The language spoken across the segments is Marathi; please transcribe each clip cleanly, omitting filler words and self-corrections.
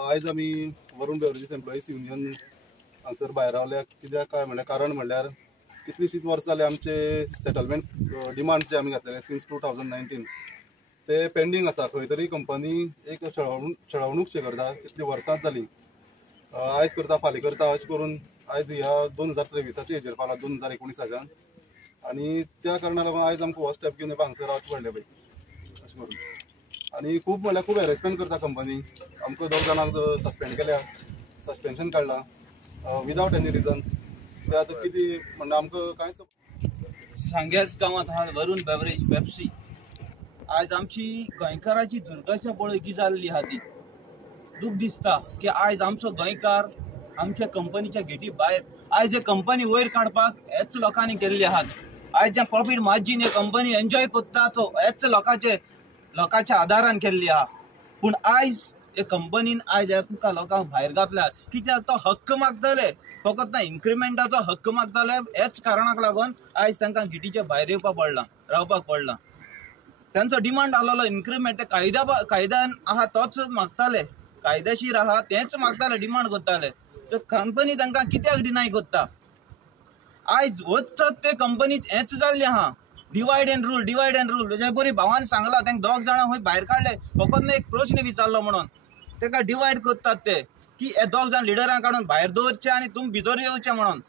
आयज आमी वरुण बेवरेजीस एम्प्लॉईज युनियन हांगसर भायर रावल्या. कित्याक काय म्हणल्यार कारण म्हणल्यार कितलींशींच वर्सां जाली आमचे सेटलमेंट डिमांड्स जे आमी घातलेले सिन्स 2019 ते पेंडींग आसा. खंय तरी कंपनी एक छळवणूक करता. कितलीं वर्सांच जालीं. आयज करता फाल्यां करता अशें करून आयज ह्या 2023च्या हेजेर पावला 2019 आनी त्या कारणाक लागून आयज आमकां हो स्टेप घेवन हांगसर रावचें पडलें पळय अशें करून. आनी खूब म्हणल्यार खूब हॅरेसमेंट करता कंपनी. आमकां 2 जाणांक सस्पेंड केल्या, सस्पेन्शन काडलां विदावट एनी रिजन. ते आतां कितें म्हणटा आमकां कांयच. सांग्याच गांवांत आहा वरुण बेवरेज पेप्सी. आयज आमची गोंयकाराची दुर्दशा पळय की जाल्ली आहा ती. दूख दिसता की आयज आमचो गोंयकार आमच्या कंपनीच्या गेटी भायर आयज हे कंपनी वयर काडपाक हेच लोकांनी केल्ले आहात. आयज जे प्रॉफीट मार्जीन हे कंपनी एन्जॉय करता तो हेच लोकांच्या आदारान केल्ली आहा. पूण आयज हे कंपनीन आयज आमकां लोकांक भायर घातल्या. कित्याक तो हक्क मागताले, फकत ना इन्क्रिमेंटाचो हक्क मागताले. हेच कारणाक लागून आयज तांकां गिटीच्या भायर येवपाक पडलां, रावपाक पडलां. त्यांचो डिमांड आसलो इन्क्रिमेंट. ते कायद्यान आहा तोच मागताले, कायदेशीर आहा तेच मागताले, डिमांड करताले. तर कंपनी तांकां कित्याक डिनाय करता. आयज होच ते कंपनीत हेच जाल्लें आहा. Divide end rule. तेजे बरी भावान सांगला तांकां 2 जाणां खंय भायर काडले. फकत ना एक प्रश्न विचारलो म्हणून ताका डिवायड करतात ते की हे 2 जाण लिडरां काडून भायर दवरचे आनी तुमी भितर येवचे म्हणून.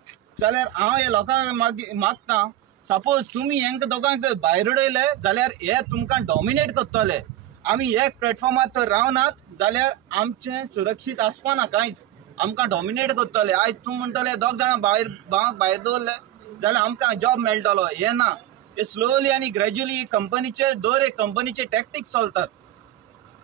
जाल्यार हांव हे लोकांक मागता, सपोज तुमी हेंकां दोगांक भायर उडयले जाल्यार हे तुमकां डॉमिनेट करतले. आमी एक प्लॅटफॉर्मार तर रावनात जाल्यार आमचें सुरक्षीत आसपाना कांयच. आमकां डॉमिनेट करतले. आयज तूं म्हणटले 2 जाणां भायर दवरले जाल्यार आमकां जॉब मेळटलो. हे ना. हे स्लोली आनी ग्रॅज्युअली कंपनीचे टॅक्टिक्स चलतात.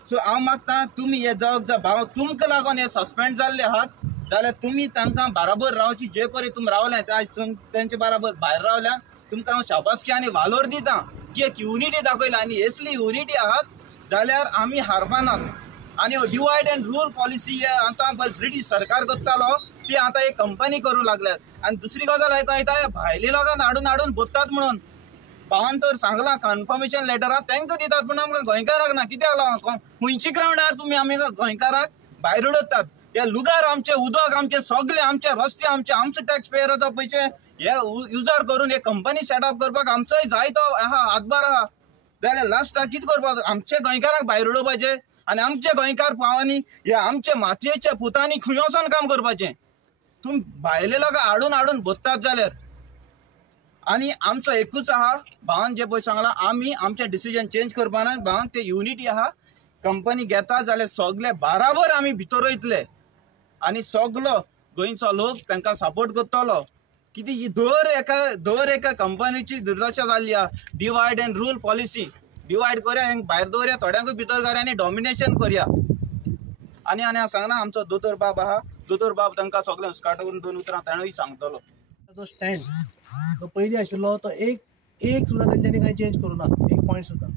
सो हांव मागता तुमी हे भाव तुमकां लागून हे सस्पेंड जाल्ले आहात जाल्यार तुमी तांकां बराबर रावची. जे परी तुमी रावले आयज तेंचे बराबर भायर रावल्या तुमकां हांव शाबासकी आनी वालोर दिता की एक युनिटी दाखयला. आनी असली युनिटी आहात जाल्यार आमी हारपानात. आनी डिवायड एंड रूल पॉलिसी आतां ब्रिटीश सरकार करतालो ती आतां एक कंपनी करूं लागल्यात. आनी दुसरी गजाल आयकूं येता भायली लोकांक हाडून बोत्तात म्हणून. भावान तर सांगलां कन्फर्मेशन लेटरां तांकां दितात पूण आमकां गोंयकाराक ना. कित्याक लागून खंयची ग्रावंडार तुमी आमी गोंयकाराक भायर उडयतात. हे लुगार आमचे उदक आमचे सगळे आमचे रस्ते आमचे टॅक्स पेयराचो पयशे हे युजार करून हे कंपनी सेटअप करपाक आमचोय जायतो आहा हातभार आहा. जाल्यार लास्टाक कितें करपाक आमचे गोंयकाराक भायर उडोवपाचे आनी आमचे गोंयकार पावांनी हे आमचे मातयेचे पुतांनी खंय वचोन काम करपाचें. तुमी भायले लोक हाडून बोत्तात जाल्यार. आनी आमचो एकूच आहा भावान जे पळय सांगलां आमी आमचें डिसिजन चेंज करपाना. भावान ते युनिटी आहा. कंपनी घेता जाल्यार सगळे बराबर आमी भितर वयतले आनी सगलो गोंयचो लोक तांकां सपोर्ट करतलो. कितें ही दर एका कंपनीची दुर्दशा जाल्ली आहा. Divide end rule policy. Divide करया, हेंक भायर दवरया, थोड्यांकूय भितर करया आनी डॉमिनेशन करया. आनी हांव सांगना आमचो दोतोर बाब आहा. दोतोर बाब तांकां सगळें हुस्काटून 2 उतरां ताणूय सांगतलो. तो स्टँड तो पयलीं आशिल्लो तो एक सुद्दां तेंच्यांनी कांय चेंज करूं ना. एक पॉयंट सुद्दां.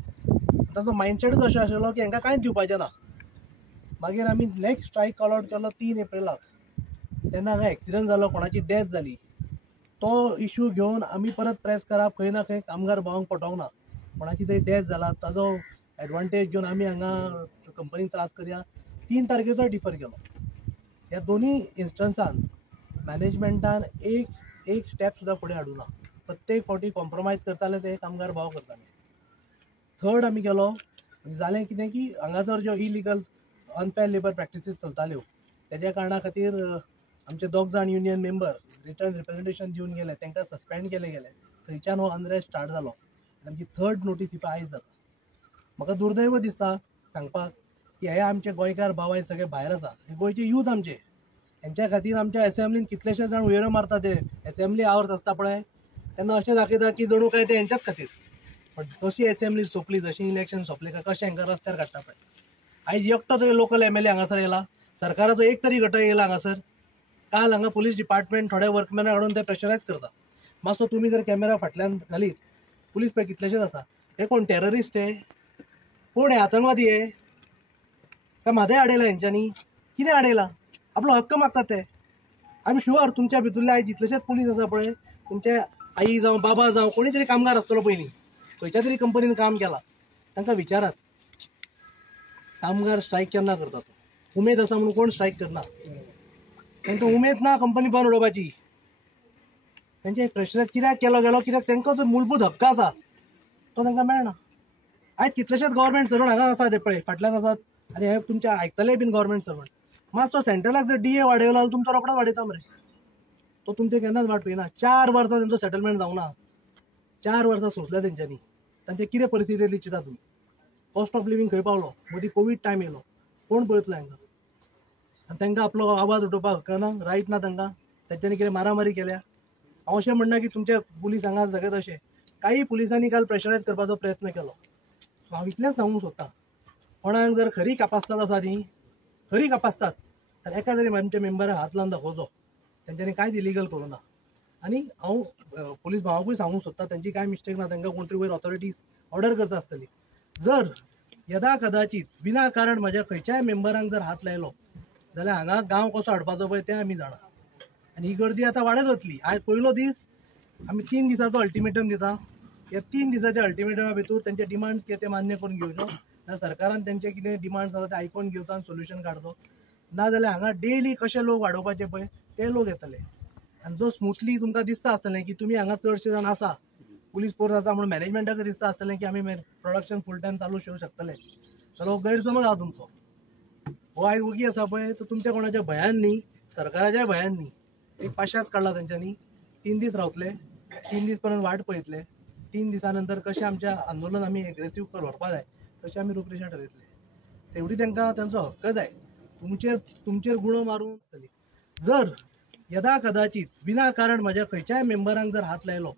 ताचो मायंडसेटूच अशें आशिल्लो की हांकां कांयच दिवपाचें ना. मागीर आमी नेक्स्ट स्ट्रायक कॉल आउट केलो 3 एप्रिलाक. तेन्ना हांगा एक्सिडंट जालो, कोणाची डेथ जाली. तो इश्यू घेवन आमी परत प्रेस करप खंय ना खंय कामगार भावांक पटोवंक ना. कोणाची तरी डेथ जाला ताजो एडवांटेज घेवन आमी हांगा कंपनीक त्रास करया. 3 तारखेचो डिफर केलो. ह्या दोनूय इन्स्टन्सान मॅनेजमेंटान एक स्टेप सुद्दां फुडें हाडूं ना. प्रत्येक फावटी कॉम्प्रोमायज करताले ते कामगार भाव करताले. थर्ड आमी गेलो जालें कितें की हांगासर ज्यो इलिगल अनफेअर लेबर प्रॅक्टिसीस चलताल्यो तेज्या कारणा खातीर आमचे 2 जाण युनियन मेंबर रिटर्न रिप्रेझेंटेशन दिवन गेले. तांकां सस्पेंड केले. थंयच्यान हो अनरेस्ट स्टार्ट जालो. आमची थर्ड नोटीस ही आयज जाता. म्हाका दुर्दैव दिसता सांगपाक की हे आमचे गोंयकार भाव आयज सगळे भायर आसा. हे गोंयचे यूथ आमचे. हेंच्या खातीर आमच्या एसेंब्लीन कितलेशे जाण उयरो मारता. ते एसेंब्ली आवर्स आसता पळय तेन्ना अशें दाखयता की जणू काय ते हेंच्याच खातीर. पण जशी एसेंब्ली सोंपली, जशी इलेक्शन सोंपले काय कशें हांकां रस्त्यार काडटा पळय. आयज एकटो तरी लोकल MLA हांगासर येयला. सरकाराचो एक तरी घटक येयला हांगासर. काल हांगा पुलीस डिपार्टमेंट थोडे वर्कमॅनाक हाडून ते प्रेशरायज करता. मातसो तुमी जर कॅमेरा फाटल्यान घालीत पुलीस पळय कितलेशेच आसा. हे कोण टेररिस्ट हे? कोण हे? आतंकवादी हे? काय म्हादय आडयला हेंच्यांनी? कितें आडयला? आपलो हक्क मागतात ते. आमी शुअर तुमच्या भितरले आयज जितलेशेच पुलीस आसा पळय तुमचे आई जावं बाबा जावं कोणी तरी कामगार आसतलो पयलीं खंयच्या तरी कंपनीन काम केलां. तांकां विचारात कामगार स्ट्रायक केन्ना करता तो उमेद आसा म्हणून कोण स्ट्रायक करना तांकां उमेद ना कंपनी बंद उडोवपाची तांचे प्रेशरायज कित्याक केलो गेलो कित्याक तांकां जो मूलभूत हक्क आसा तो तांकां मेळना आयज कितलेशेच गव्हर्मेंट सर्वंट हांगा आसा ते पळय फाटल्यान आसात आनी हे तुमचे आयकतले बीन गव्हर्मेंट सर्वंट मातसो सेंट्रलाक जर DA वाडयलो जाल्यार तुमचो रोखडोच वाडयता मरे तो तुमचे केन्नाच वाट पळयना 4 वर्सां तेंचो सेटलमेंट जावना 4 वर्सां सोंसल्या तेंच्यांनी तांचे कितें परिस्थिती चिंता तुमी कॉस्ट ऑफ लिव्हिंग खंय पावलो मदीं कोवीड टायम येयलो कोण पळयतलो हांकां आनी तांकां आपलो आवाज उठोवपाक हक्क ना रायट ना तांकां तेंच्यांनी कितें मारामारी केल्या हांव अशें म्हणना की तुमचे पुलीस हांगा सगळे तशें काही पुलिसांनी काल प्रेशरायज करपाचो प्रयत्न केलो सो हांव इतलेंच सांगूंक सोदतां कोणाक जर खरी कापासतात आसा न्ही खरी कापासतात तर एका तरी आमच्या मेंबराक हात लावन दाखोवचो तेंच्यांनी कांयच इलिगल करूं ना आनी हांव पुलीस भावाकूय सांगूंक सोदतां तेंची कांय मिस्टेक ना तांकां कोण तरी वयर ऑथॉरिटीज ऑर्डर करता आसतली जर यदा कदाचित विनाकारण म्हाज्या खंयच्याय मेंबरांक जर हात लायलो जाल्यार हांगा गांव कसो हाडपाचो पळय तें आमी जाणा आनी ही गर्दी आतां वाडत वतली आयज पयलो दीस आमी 3 दिसाचो अल्टिमेटम दिता ह्या 3 दिसाच्या अल्टिमेटमा भितर तेंचे डिमांड्स कितें ते मान्य करून घेवच्यो ना सरकारान तेंचे कितें डिमांड्स आसा ते आयकून घेवचो आनी सोल्युशन काडचो नाजाल्यार हांगा डेली कशे लोक वाडोवपाचे पळय ते लोक येतले आनी जो स्मुथली तुमकां दिसता आसतलें की तुमी हांगा चडशे जाण आसा पुलीस फोर्स आसा म्हणून मॅनेजमेंटाक दिसता आसतलें की आमी प्रोडक्शन फूल टायम चालू ठेवूंक शकतले जाल्यार हो गैरसमज आहा तुमचो हो आयज उगी आसा पळय तो तुमच्या कोणाच्या भंयान न्ही सरकाराच्या भंयान न्ही एक पाशाच काडला तेंच्यांनी 3 दीस रावतले 3 दीस पर्यंत वाट पळयतले 3 दिसां नंतर कशें आमचें आंदोलन आमी एग्रेसीव व्हरपा जाय तशें आमी रूपरेशा ठरयतले तेवढी तांकां तेंचो हक्क जाय तुमचेर गुणो मारून जर यदा कदाचित विनाकारण म्हाज्या खंयच्याय मेंबरांक जर हात लायलो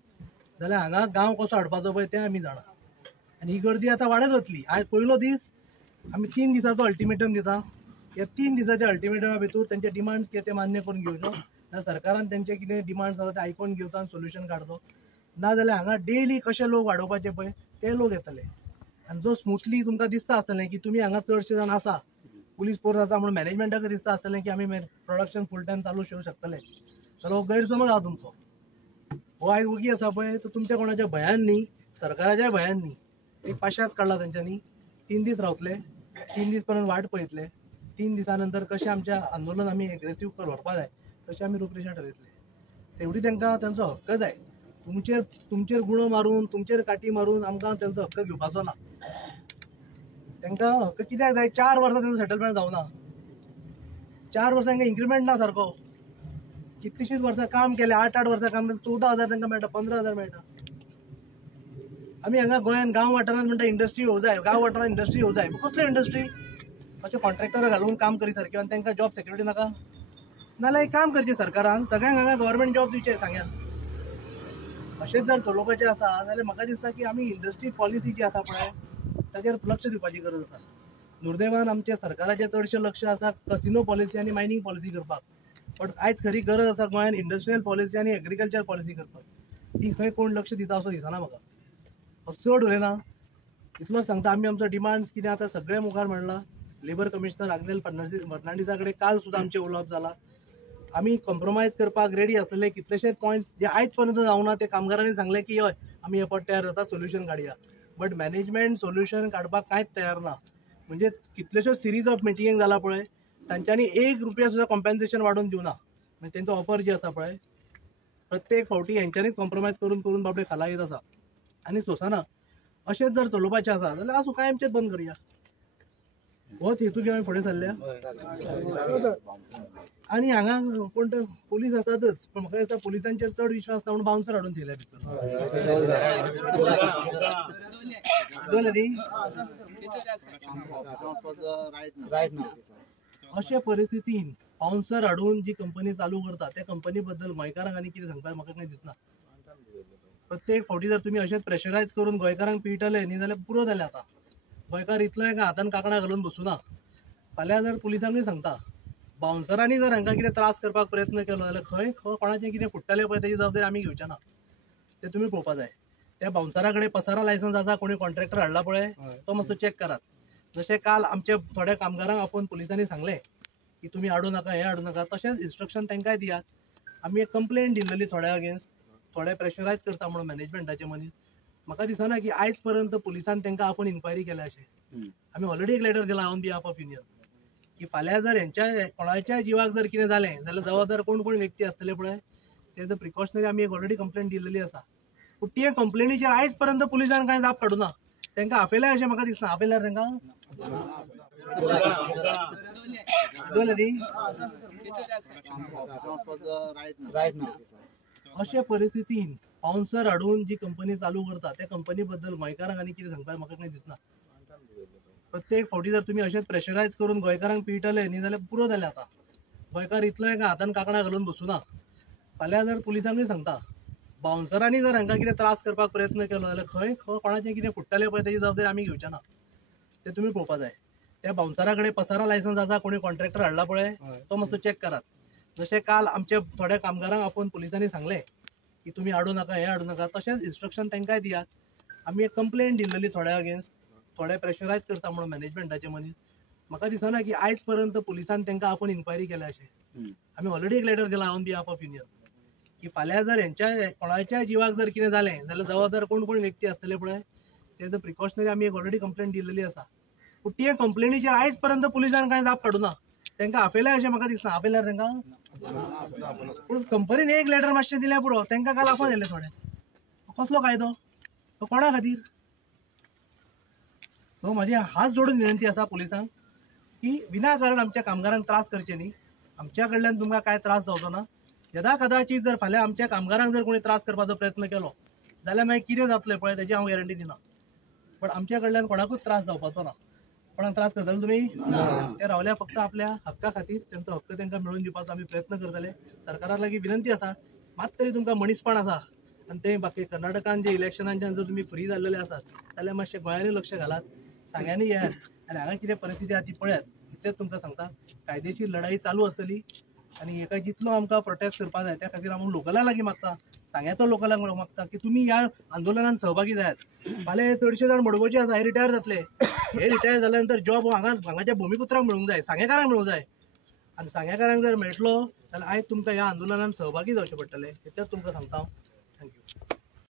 जाल्यार हांगा गांव कसो हाडपाचो पळय तें आमी जाणा आनी ही गर्दी आतां वाडत वतली आयज पयलो दीस आमी 3 दिसाचो अल्टिमेटम दिता ह्या 3 दिसाच्या अल्टिमेटमा भितर तेंचे डिमांड्स कितें ते मान्य करून घेवच्यो ना सरकारान तेंचे कितें डिमांड्स आसा ते आयकून घेवचो आनी सोल्युशन काडचो नाजाल्यार हांगा डेली कशे लोक वाडोवपाचे पळय ते लोक येतले आनी जो स्मुथली तुमकां दिसता आसतलें की तुमी हांगा चडशे जाण आसा पुलीस फोर्स आसा म्हणून मॅनेजमेंटाक दिसता आसतलें की आमी प्रोडक्शन फूल टायम चालू ठेवूंक शकतले जाल्यार हो गैरसमज आहा तुमचो हो आयज उगी आसा पळय तो तुमच्या कोणाच्या भंयान न्ही सरकाराच्या भंयान न्ही एक पाशाच काडला तेंच्यांनी 3 दीस रावतले 3 दीस पर्यंत वाट पळयतले 3 दिसां नंतर कशें आमचें आंदोलन आमी एग्रेसीव व्हरपा जाय तशें आमी रूपरेशा ठरयतले तेवढी तांकां तेंचो हक्क जाय तुमचेर गुणो मारून तुमचेर काटी मारून आमकां तेंचो हक्क घेवपाचो ना तांकां हक्क कित्याक जाय 4 वर्सां तेंचो सेटलमेंट जावना 4 वर्सां तांकां इन्क्रिमेंट ना सारको कितलीशींच वर्सां काम केलें 8 वर्सां काम केलें 14,000 तांकां मेळटा 15,000 मेळटा आमी हांगा गोंयान गांव वाठारांत म्हणटा इंडस्ट्री येवं जाय गांव वाठारांत इंडस्ट्री येवं जाय कसली इंडस्ट्री अशें कॉन्ट्रॅक्टर घालून काम करी सारकें आनी तांकां जॉब सेक्युरिटी नाका नाल्यार एक काम करचें सरकारान सगळ्यांक हांगा गव्हर्मेंट जॉब दिवचे सांग्यान अशेंच जर चलोवपाचें आसा जाल्यार म्हाका दिसता की आमी इंडस्ट्री पॉलिसी जी आसा पळय ताचेर लक्ष दिवपाची गरज आसा दुर्दैवान आमच्या सरकाराचें चडशें लक्ष आसा कसिनो पॉलिसी आनी मायनींग पॉलिसी करपाक पण आयज खरी गरज आसा गोंयान इंडस्ट्रियल पॉलिसी आनी एग्रीकल्चर पॉलिसी करपाक ती खंय कोण लक्ष दिता असो दिसना म्हाका चड उलयना इतलोच सांगता आमी आमचो डिमांड्स कितें आतां सगळे मुखार म्हणला लेबर कमिशनर आग्नेल फर्नांडीसा कडेन काल सुद्दां आमचें उलोवप जालां आमी कॉम्प्रोमायज करपाक रेडी आसलेले कितलेशेच पॉयंट्स जे आयज पर्यंत जावना ते कामगारांनी सांगले की हय आमी हे पट तयार जाता सोल्युशन काडया बट मॅनेजमेंट सोल्युशन काडपाक कांयच तयार ना म्हणजे कितल्योश्योच सिरीज ऑफ मिटिंग जाला पळय तांच्यांनी 1 रुपया सुद्दां कॉम्पेन्सेशन वाडोवन दिवना म्हणजे तेंचो ऑफर जी आसा पळय प्रत्येक फावटी हेंच्यांनीच कॉम्प्रोमायज करून बाबडे खाला येत आसा आनी सोंसना अशेंच जर चलोवपाचें आसा जाल्यार आसूं कायमचेच बंद करया होच हेतू घेवन फुडें सरल्या आनी हांगा कोण ते पुलीस आसातच पण म्हाका दिसता पुलिसांचेर चड विश्वास ना म्हणून बाउन्सर हाडून थेयल्या भितर अशे परिस्थितीन बाउन्सर हाडून जी कंपनी चालू करता त्या कंपनी बद्दल गोंयकारांक आनी कितें सांगपाक म्हाका कांय दिसना प्रत्येक फावटी जर तुमी अशेंच प्रेशरायज करून गोंयकारांक पिळटले न्ही जाल्यार पुरो जालें आतां गोंयकार इतलो एका हातान कांकणां घालून बसूना फाल्यां जर पुलिसांकूय सांगता बाउन्सरांनी जर हांकां कितें त्रास करपाक प्रयत्न केलो जाल्यार खंय कोणाचें कितें फुट्टलें पळय तेजी जबाबदारी आमी घेवचे ना तें तुमी पळोवपा जाय त्या बाउन्सरा कडेन पसारा लायसन्स आसा कोणी कॉन्ट्रॅक्टर हाडला पळय तो मातसो चॅक करात जशें काल आमचे थोड्या कामगारांक आपोवन पुलिसांनी सांगलें की तुमी हाडूं नाका हें हाडूं नाका तशेंच इन्स्ट्रक्शन तांकांय दियात आमी एक कंप्लेंट दिल्ली थोड्या अगेन्स्ट थोडे प्रेशरायज करता म्हणून मॅनेजमेंटाचे मनीस म्हाका दिसना की आयज पर्यंत पुलिसान तांकां आपोवन इन्क्वायरी केल्या अशें. आमी ऑलरेडी एक लेटर दिला ऑन बिहाफ ऑफ युनियन की फाल्यां जर हेंच्या कोणाच्या जिवाक जर कितें जालें जाल्यार जबाबदार कोण कोण व्यक्ती आसतले पळय तें प्रिकॉशनरी आमी एक ऑलरेडी कंप्लेंट दिलेली आसा. पूण ते कंप्लेनीचेर आयज पर्यंत पुलिसान कांय जाप काडूना. तांकां आफयल्या अशें म्हाका दिसना. आफयल्यार तांकां अशे परिस्थितीन बाउन्सर हाडून जी कंपनी चालू करता त्या कंपनी बद्दल गोंयकारांक आनी कितें सांगपाक म्हाका कांय दिसना. प्रत्येक फावटी जर तुमी अशेंच प्रेशरायज करून गोंयकारांक पिळटले न्ही जाल्यार पुरो जालें. आतां गोंयकार इतलो एका हातान कांकणां घालून बसूना. फाल्यां जर पुलिसांकूय सांगता बाउन्सरांनी जर हांकां कितें त्रास करपाक प्रयत्न केलो जाल्यार खंय कोणाचें कितें फुट्टलें पळय तेजी जबाबदारी आमी घेवचे ना. तें तुमी पळोवपा जाय. त्या बाउन्सरा कडेन पसारा लायसन्स आसा, कोणी कॉन्ट्रॅक्टर हाडला पळय तो मातसो चॅक करात. जशें काल आमचे थोड्या कामगारांक आपोवन पुलिसांनी सांगलें की तुमी हाडूं नाका हें हाडूं नाका, तशेंच इन्स्ट्रक्शन तांकांय दियात. आमी एक कंप्लेंट दिल्ली थोड्या अगेन्स्ट, थोडे प्रेशरायज करता म्हणून मॅनेजमेंटाचे मनीस. म्हाका दिसना की आयज पर्यंत पुलिसान तांकां आपोवन इन्क्वायरी केल्या अशें. आमी ऑलरेडी एक लेटर दिला ऑन बिहाफ ऑफ युनियन की फाल्यां जर हेंच्या कोणाच्या जिवाक जर कितें जालें जाल्यार जबाबदार कोण कोण व्यक्ती आसतले पळय तें प्रिकॉशनरी आमी एक ऑलरेडी कंप्लेंट दिलेली आसा. पूण ते कंप्लेनीचेर आयज पर्यंत पुलिसान कांय जाप काडूना. तांकां आफयल्या अशें म्हाका दिसना. आफयल्यार तांकां पूण कंपनीन एक लेटर मातशें दिलें पुरो. तांकां काल आफोवन येयलें थोडे. कसलो कायदो तो कोणा खातीर? सो म्हाजी हात जोडून विनंती आसा पुलिसांक की विनाकारण आमच्या कामगारांक त्रास करचे न्ही. आमच्या कडल्यान तुमकां काय त्रास जावचो ना. यदा कदाचित जर फाल्यां आमच्या कामगारांक जर कोणी त्रास करपाचो प्रयत्न केलो जाल्यार मागीर कितें जातलें पळय तेजी हांव गॅरंटी दिना. पण आमच्या कडल्यान कोणाकूच त्रास जावपाचो ना. कोणाक त्रास करतले तुमी? ते रावल्या फक्त आपल्या हक्का खातीर. तेंचो हक्क तांकां मेळोवन दिवपाचो आमी प्रयत्न करतले. सरकारा लागीं विनंती आसा मात तरी तुमकां मनीसपण आसा आनी ते बाकी कर्नाटकान जे इलेक्शनांच्यान जर तुमी फ्री जाल्लेले आसात जाल्यार मातशें गोंयांनी लक्ष घालात, सांग्यांनी येयात आनी हांगा कितें परिस्थिती आसा ती पळयात. इतलेंच तुमकां सांगता. कायदेशीर लढाई चालू आसतली आनी हेका जितलो आमकां प्रोटेस्ट करपा जाय त्या खातीर हांव लोकला लागीं मागता, सांग्याचो लोकलांक मागता की तुमी ह्या आंदोलनात सहभागी जायात. फाल्यां चडशे जाण मडगोवचे आसा हे रिटायर जातले. हे रिटायर जाल्या नंतर जॉब हांगाच्या भुमिपुत्रांक मेळूंक जाय, सांगेकारांक मेळूंक जाय. आनी सांगेकारांक जर मेळटलो जाल्यार आयज तुमकां ह्या आंदोलनात सहभागी जावचें पडटलें. इतलेंच तुमकां सांगता हांव. थँक्यू.